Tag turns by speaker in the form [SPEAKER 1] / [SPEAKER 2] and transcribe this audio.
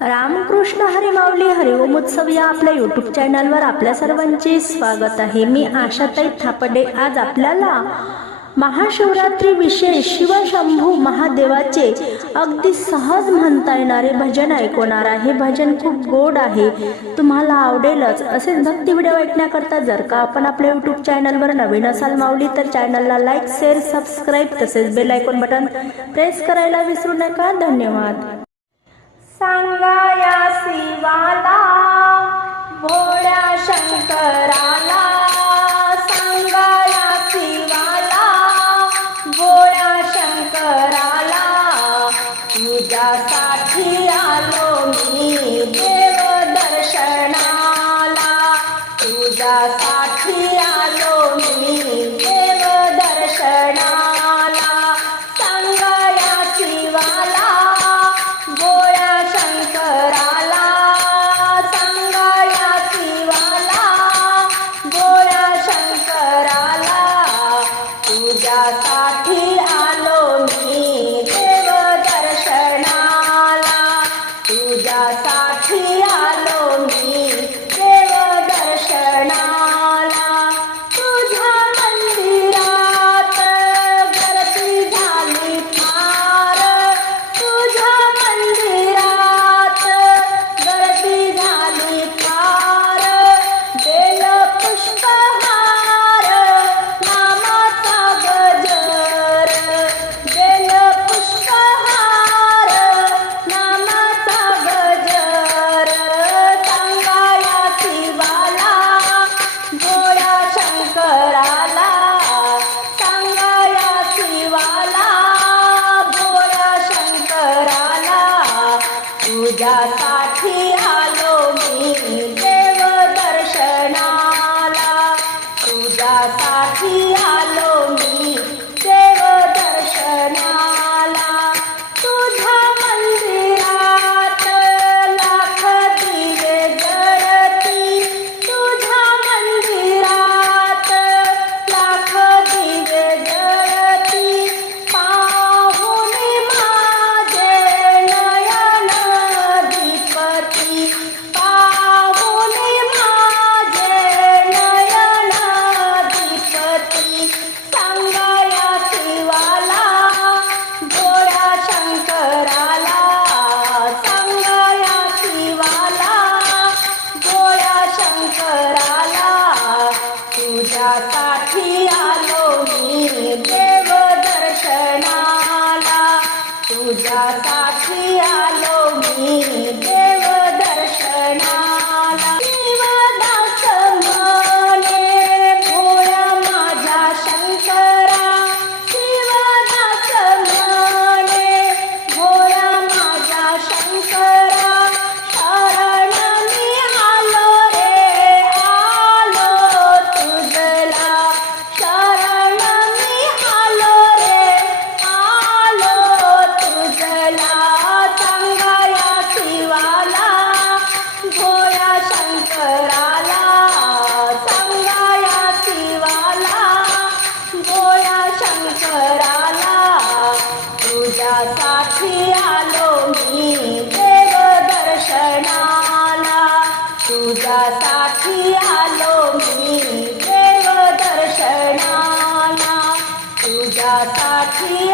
[SPEAKER 1] रामकृष्ण हरी माऊली हरिओम उत्सव या आपल्या यूट्यूब चॅनलवर आपल्या सर्वांचे स्वागत आहे. मी आशाताई थापडे. आज आपल्याला महाशिवरात्री विशेष शिवशंभू महादेवाचे अगदी सहज म्हणता येणारे भजन ऐकवणार आहे. भजन खूप गोड आहे. तुम्हाला आवडेलच. असे भक्ती व्हिडिओ ऐकण्याकरता जर का आपण आपल्या यूट्यूब चॅनलवर नवीन असाल माऊली तर चॅनलला लाईक शेअर सबस्क्राईब तसेच बेल आयकॉन बटन प्रेस करायला विसरू नका. धन्यवाद. सांग तुझ्यासाठी तुझ्यासाठी आलो मी देव दर्शनाला तुझ्यासाठी कराला तुझ्यासाठी आलो मी देव दर्शनाला तुझ्यासाठी आलो मी देव दर्शनाला तुझ्यासाठी